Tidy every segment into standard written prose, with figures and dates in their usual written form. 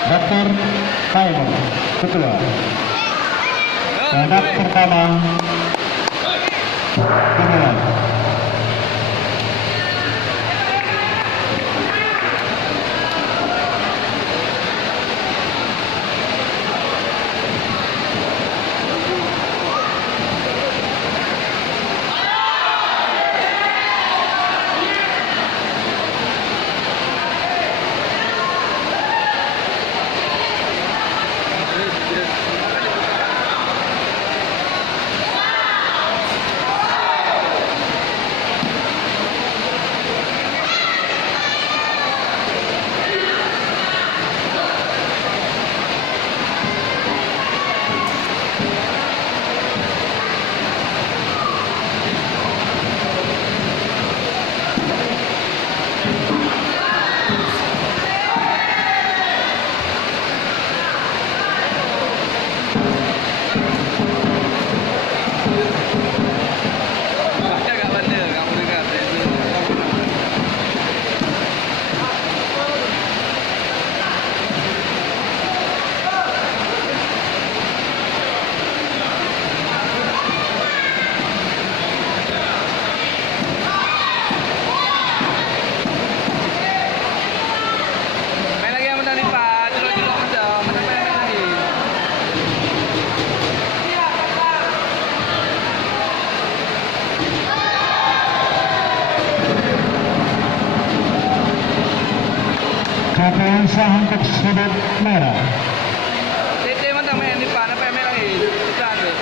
Dr. Timer kedua. Babak pertama dimulai. Kapten sah untuk sudut merah. Tete mantap main di depan, apa yang main lagi? Kita ambil.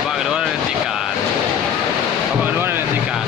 Babak kedua udah dihentikan. Babak kedua udah dihentikan.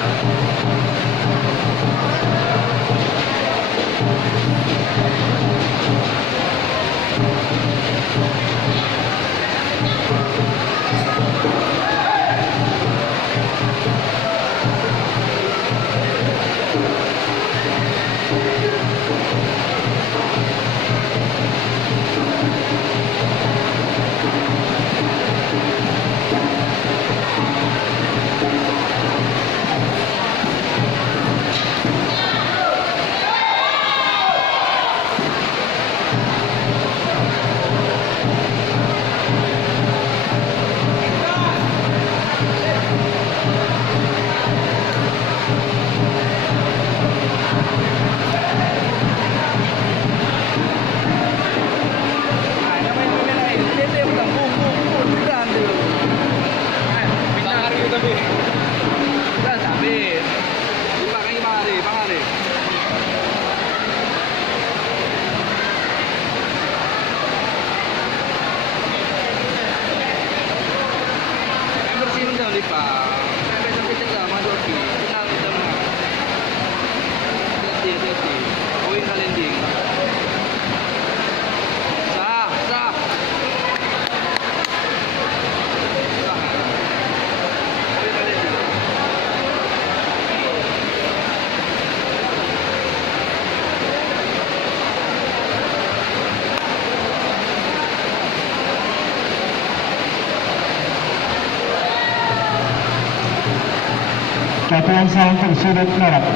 Kapten sah untuk sudut merah.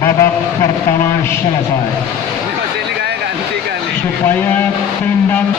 Babak pertama selesai. Ini kayak ganti kali. Supaya tendang